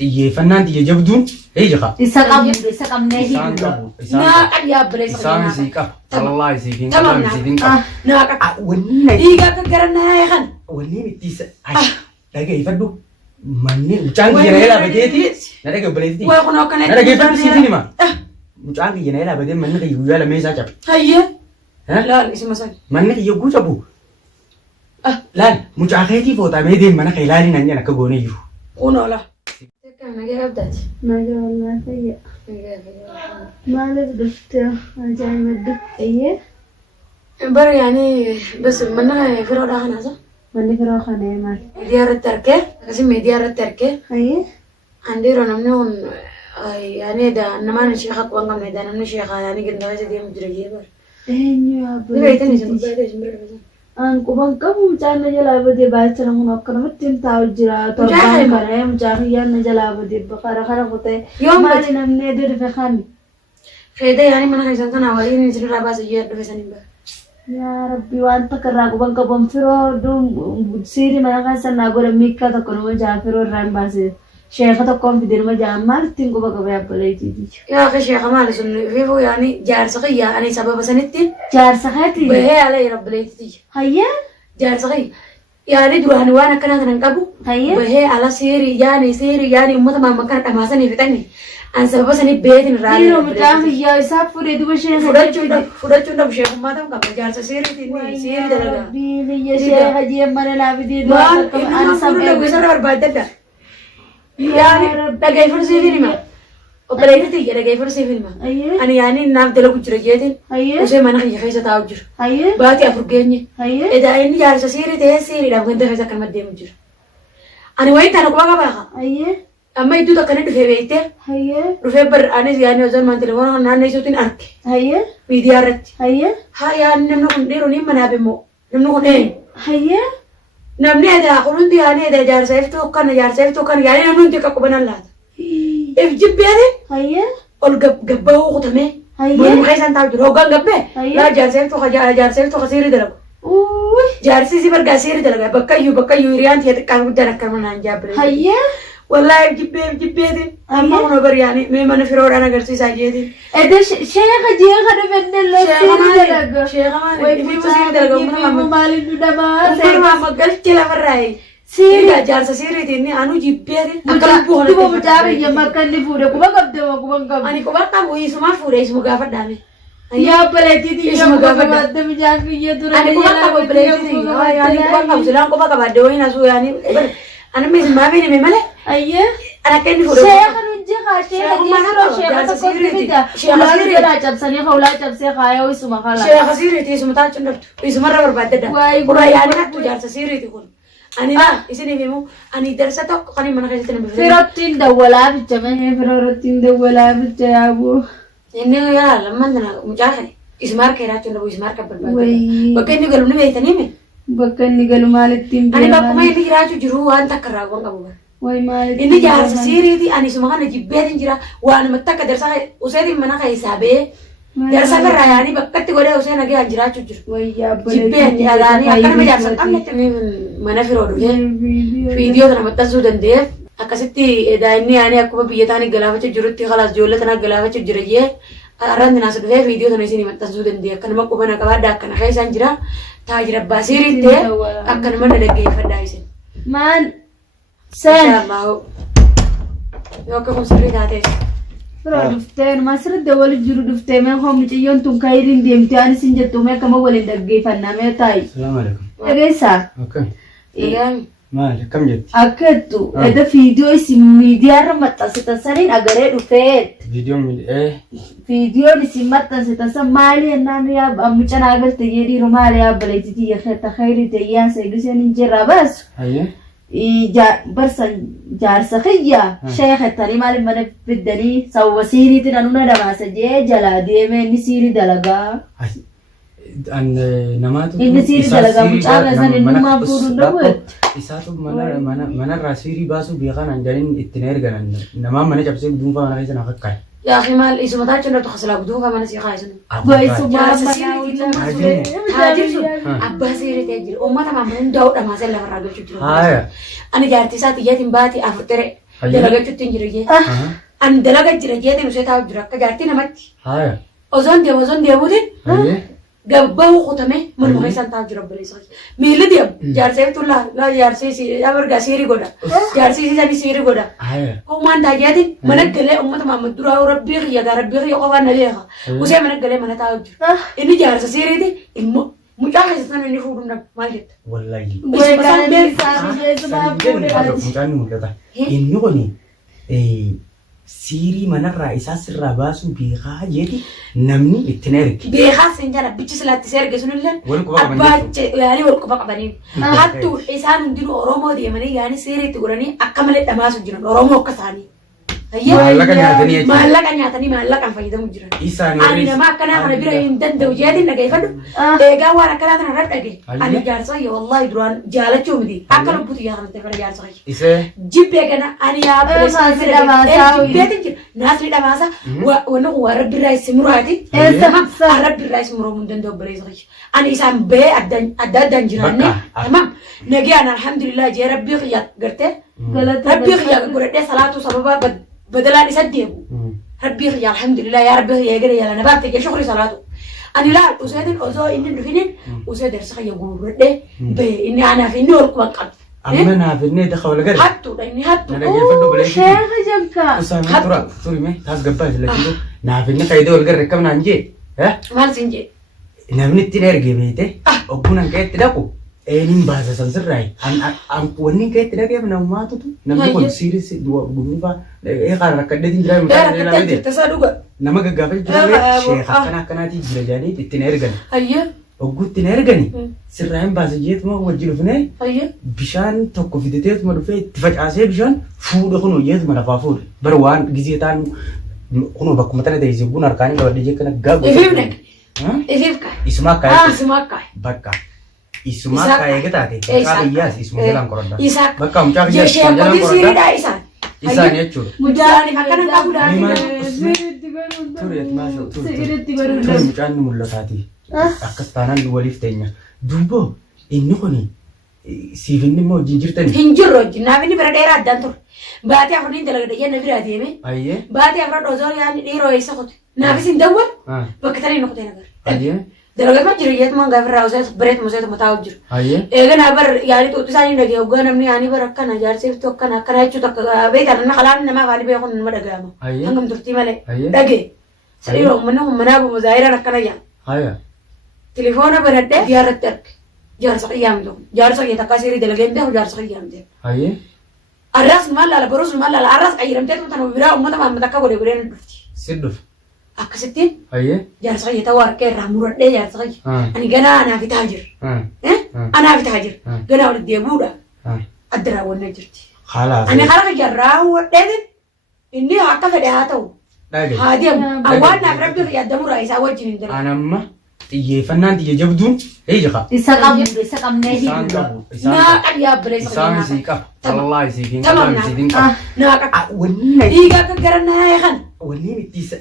xiyyeeffannaan xiyya jabduun eeyyaka. Isa qabnee hiidudha. Naaqa yaabbilee Isaan isii qaba. Wallaahi isii hin qaban isii hin qaba. naaqa Wanni na dhiiga akka garannaa yaa'an. wanni itti dhagayeeffadhu manni mucaan kiyya na yaalaabateeti na dhagabaleetti. Waa kun akkana Na dhaggeeffadhu siitiin hima. Mucaan kiyya na yaalaabatee manni kiyya guyyaa lamee isaa cabe. Hayyee. Laal isuma san. Manni kiyya guu cabu. Laal mucaa keetii fooxamee deemu mana kee ilaaliin nan akka goonee jiru. Kun oola. Nagaa abdaati. Nagaa wallaahi fayya. Maaliif dhuftee ajaa'iba dhuftee? Bari yaani bas mana firoodhaa kanaasa. Manni firoo kana maal? Miidiyaa irratti argee akkasii miidiyaa irratti argee Hayyee? andiiroo namni kun yaani namaan sheekha quban qabne namni sheekha yaani gindaba isa deemu jira jee bara. Eenyu Ni beektan isin yaaboo? baay'ee isin bira dhufatan. An quban qabu mucaan na jalaa badee baay'ee namoonni akkanumatti hin taa'u jira. Torbaan kana mucaa kiyyaan na jalaa badee bakara kana kutee. Yoom Maali namni edda dhufe kami? Feeda yaani mana keessan kana waliin isin irraa baasa jee dhufe saniin bara. Yaa Rabbi waan takka irraa quban qaban firoo duun siiri mana keessa naa godha miikkaa tokko nama jaa firoo irraa hin baase. Sheekha tokkoon fide nama jaa maalitti hin quba qaba yaabaleetiiti. Yaa akka sheekha maali sun fiifuu yaani jaarsa kiyyaa ani sababa sanitti Jaarsa keeti? bahee ala rabbileetti. Hayyee? Jaarsa kiyya yaani duraan waan akkanaa kana hin qabu. Hayyee? Bahee ala seerii yaani uummata maamma kana dhamaasanii fixanii an sababa sanii beetin irraa Dhiiroo mucaan kiyyaa isaa fuudhee duba sheekha fudhachuun dhabu sheekummaa ta'uu qaba jaarsa seeriitiin seerii dalagaa. biyya sheekha jee mana laafitee Maal inni fuudhu dhabu isarra barbaadadda. Yaani dhagaifur siifin hima. Obboleettii tiyya dhagaifur siifin hima. Hayyee? Ani yaani naaf dalagu jira jeetiin Hayyee? usee mana kiyya keessa taa'u jira. Hayyee? Baatii afur geenye. Hayyee? Edaa inni jaarsa seerii ta'ee seeriidhaaf ganda keessa akkanuma deemu jira. Ani wayii tana quba qabaa Hayyee? amma iddoo akkana dhufee beektee Hayyee? dhufee bar anis yaani osoo maan telefoona kan naannoo isuutiin arge Hayyee? miidiyaa irratti. Hayyee? Haa yaani namni kun dhiiruu ni manaaf immoo namni kun eenyu? Hayyee? Namni edaa kunuunti yaani edaa jaarsa iftuu kana yaani namni hundi akka quban allaata. If jibbeeti Hayyee? ol gabbahuu kutamee Hayyee? morma keessaan taa'u jira hoggaan gabbee Hayyee? laa jaarsa iftuu seerii dalagu. Uuuy! Jaarsi si bargaa seerii dalaga bakkayyuu hiriyaan tiyya xiqqaan guddaan akka manaan jaabbire. Hayyee? Wallahi jibbeeti amma kun bar yaani mee mana firoodhaan agarsiisaa jeetiin. Edda sheekha jeeqa dhufenne lafee dalaga. Sheekha maali? Way Ifi seerii dalaga mucaa maaliin nu dhamaa? uummanuma amma galchi lafarraayi. Seerii jaarsa seeriitiin anu jibbeeti. Duba mucaa biyya makka inni fuudhe quba qabdama quban qabu. Ani quba qabu isumaa fuudhee isuma gaafadhaame. Yaa baleetiiti yaa quba qabaadde mucaan kiyya ture. Ani quba qabu bileetii. Ani quba qabu silaan quba qabaadde wayin asuu yaani. Ani mis maafiin hime malee. Ayyee. Ana akka inni fuudhe. Sheekha nu jeeqa sheekha jeeqaa sheekha tokko fida. Ulaa jala cabsanii ulaa cabsee kaayoo isuma kala. Sheekha seeriitii isuma taachuun dhabdu. Isumarra barbaadadha. Kuna yaani hattu jaarsa seeriiti kun. Ani na isiniif himu ani darsa tokko kan mana keessatti nama bifte. Firottiin dawwalaa bicha mahee firottiin dawwalaa bicha yaaboo. Inni yaa lamman tana mucaa kana isuma harka hiraachuun dhabu isuma harka barbaadu. Wayii. Bakka inni galu ni beektanii mi? Bakka inni galu maalittiin Ani bakkuma inni jiraachuu jiru waan takka irraa waan qabu. Way maalittiin. Inni jaarsa seeriiti ani isuma kana jibbeetiin jira waan takka darsa useetiin mana keessaa bee darsa irraa yaani bakkatti godhee usee nagee jiraachuu jiru. Wayyaa Jibbeen alaanii akkanuma jaarsa qabnetti mana firoo dhufee viidiyoo kana maxxansuu danda'eef akkasitti edaa inni yaani akkuma biyya taanii galaafachuu jirutti khalaas ijoollee tanaa galaafachuu jira jee arranti naas dhufee viidiyoo sana isinii maxxansuu danda'e akkanuma qubana qabaadda akkana keessaan jira taajira abbaa seeriittee akkanuma na dhaggeeffadhaa isin. Maan sen yoo akka kun sirrii taatees. firoo dhuftee masirratti wali jiru dhuftee mee hoo mucayyoon tun kayiriin deemtee anis hin jettu mee akkama waliin dhaggeeffannaa mee taayi. Salaamu alaikum. Dhageessaa? Akkam. Egaan Maali akkam jetti? Akka jettu edda viidiyoo isin miidiyaarra maxxansitan saniin agaree dhufee Viidiyoon viidiyoon isin maxxansitan san maali jennaan yaa mucaan agarte jedhiiru maali yaa baleetitii yakkeetta kayrii ta'iyyaa seegiseen hin jirra baasu. Hayyee. Barsan jaarsa kiyya sheekhettanii maaliif mana fiddanii sawwa siiriitiin anuna dhamaasa jee jalaa deemee inni siirii dalagaa. Namaatu Inni siirii dalagaa mucaa keessan innummaa fuudhuun dhabu. Isaatu manarraa siirii baasuu beekan anjaniin ittiin ergan namaan mana cabsee duunfaa mana keessa naaf akkaa'e. yaa akhi maal isuma taachuun dhabdu kasalaa guduunfaa mana sii kaa'isun. Jaarsa Haajirsu abbaa seerri jira uummata maamma hundaa'uu dhamaasee lafarraa galchuu jira. Ani jaartii isaa xiyyaatiin baatii afur tere dalagachuutti hin jira jee. Ani dalaga jira jeetiin usee taa'u jira akka jaartii namatti. Osoon deemuutiin gabbaa kutamee manuma keessaan taa'u jira obboleessa. Miilli deemu jaarsee tullaa jaarsee abargaa seerii godha. Jaarsee isaanii seerii godha. Uumaan taajeetiin mana galee uummata Maamad duraa rabbii xiyya qofaan na beeka. Usee mana galee mana taa'u jira. Inni jaarsa seeriiti immoo mucaa keessatti inni fuudhu maal jetta? Wallahi. Mucaan mul'ata. Inni kuni Siri manarraa isaa sirraa baasuu beekaa jeeti namni itti na erge. Beekaa sin jala bichi silaatti si erge sunillee abbaache yaani wal quba qabanii. Hattuu isaan hundinuu Oromoo deemanii yaani seeriitti godhanii akka malee dhamaasu jiran Oromoo akka isaanii. Maallaqa nyaatanii maallaqaan fayyadamu jiran. Ani nama akkanaa kana bira hin danda'u jeetiin dhageeffadhu. Eegaa waan akkanaa kana irra dhage. Ani jaarsa kiyya wallahi duraan jaalachuu miti. Akka lubbuutti yaadamte fara jaarsa kiyya. Jibbee gana ani yaabbees jibbeetiin jira. Naasni dhamaasa wanni kun waan rabbi irraa isin muraati. Waan rabbi irraa isin muramuu hin danda'u obboleessa kiyya. Ani isaan bee adda addaan jiraanne. Tamam. Nagayaan alhamdulillah jee rabbii kiyya gartee. Rabbii kiyya godhadhee salaatu sababa بدلان يسديه ربي يا الحمد لله يا ربي يا جري يا أنا بعرف تجي شغلي صلاته أنا لا أسيد أزو إني نفينين أسيد درس خي يقول رده بإني أنا في النور كمان قد أنا في النور دخل ولا جري حطوا لأني حطوا أنا جيت فدو بلاقي شيخ جمكا أسامة ترى مي تاس قبائل لكنه نافيني كيدو الجري كم نانجي ها مال سنجي نامني تنير جيبيته أبونا كيت تداكو Enin bahasa sanserai, an wani kayak tidak kayak nama tu, nama kau series dua guru karena kadang tinggal macam ni nama dia. Terasa juga. Nama gagap itu Syekh kana ti jira jadi tinergan. Ayah. Ogut tinergan ni. Serai bahasa jet mau wajib fune. Ayah. Bishan tokko videotet mau dufe tifaj ase bishan food kono jet mana food. Berwan gizitan kono bak mata ada isi bunar kani kalau dia kena gagu. Efifnek. Efifka. Ismaka. Ismaka. Baka. Isuma kayak kita deh. Kalau iya sih semua jalan koran. Isak. Bakal mencari jalan koran. Jadi siri dah Isak. Isak ni acur. Mudah ni makan nak aku dah. Turut masuk turut. Turut macam ni mulut hati. Akas tanah dua liftnya. Dubo ini koni. Sivin ni mau jinjir tadi. Jinjir roh. Nabi ni berada dan tur. Berarti aku ni dalam dia nabi berada ni. Ayah. Berarti aku dozor yang ni roh Isak tu. Nabi sindawat. Berkata ni nak tu nagar. Ayah. Dalam apa jadi ya teman gak pernah usah berat musik teman tahu jur. Ayah. Kan abar yani tuh sana lagi juga namni ani berakkan ajar sih tuh kan akan aja tuh tak beda karena kalan nama kali be akun nama daga ama. Hangam turti male. Dagi. Sari lo mana bu muzahiran akan aja. Ayah. Telefonnya berada dia retek. Jar sakiyam tuh. Jar sakiy tak kasih di dalam dia jar sakiyam dia. Ayah. Aras malah berus malah aras ayiram dia tuh tanpa bira umat sama tak kau boleh. Seduf. Akasitin, Ayah, jar saya tawar ke ramurat deh jar saya. Ani gana anak kita hajar, anak kita hajar. Gana udah dia muda, ada rawan aja. Kalah. Ani kalau kerja rawat deh, ini hakka kada tahu. Hadiam, awan nak rapi kerja damu rais awal jenis deh. Anamma, tiye fanan tiye jabdun, jaka. Isakam nehi. Nah, kan ya beres. Isam sikap, Allah siking. Tamam nah. Nah, kan. Wani. Iga kegaran ya kan. Wani tisa.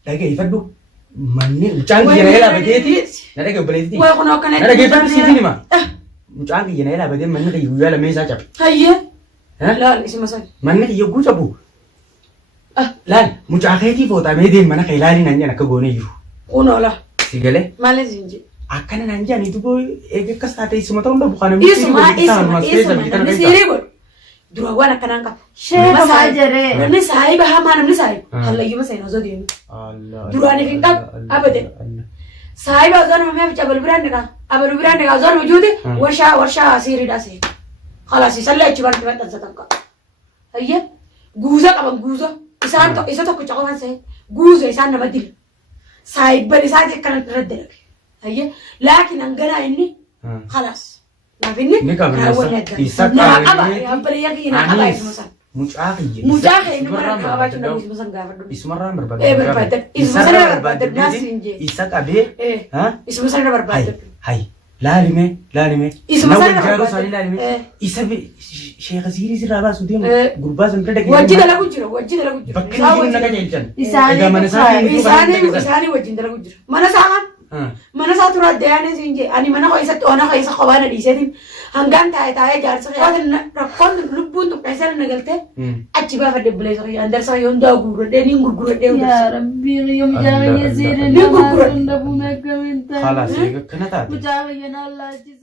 Lagi ifadu manni ucangi yana bageti nada ke beleti nada ke ifadu sini ni mah ucangi yana bageti manni ke yuya la mesa cap hayya la isi masal manni ke yugu capu lan mucaketi fota mede mana ke lali nanya nak gone yu uno lah sigale male zinji akan nanya ni tu boy ege kasate semua tahun dah bukan isma siri gol dua wana kanangka Syekh majare. Namni sahib ha ma namni sahib Allah yuma sai nazo demi dua ni kingkap apa deh sahib azan mame bicha balbiran deka abaru biran deka azan wujudi warsha siri dasi خلاص يسلى يجبر تبعت الزتنقة هي جوزة كمان جوزة إسان تو كتشاقو من سه جوزة إسان نبدل سايب بني سايب كانت تردلك هي لكن أنجنا إني خلاص ما فيني نقابل إسان نقابل يا بلي يجي نقابل إسمه مجاهد إنه مرة كابا شنو إسمه سنقابل إسمه بربادر بربادر إسمه بربادر ناس إنجي إسان أبي ها إسمه سنة بربادر هاي لا لمه إسمه سنة جارو سالي لا لمه إسابي شيخ سيري سرابا سوديم غربا سنتر وجد لا كوجرا بكين نكا جيلجن إساني من ساكين إساني وجد لا كوجرا من ساكن Mana isaa tura addayaan siin jee ani mana keessatti ona keessa kophaa na dhiiseetiin hangaan taa'ee jaarsa rakkoon lubbuun tuqqeessan na galtee achi baafadhe buleessa kiyya andarsa kiyya hundaa gurguradhee niin gurguradhee yaa rabbii yoo mijaama yeesiire Ni gurgura. hunda buuna akkamiin ta'a Haala seega kana taate. mijaama yenaa laachise.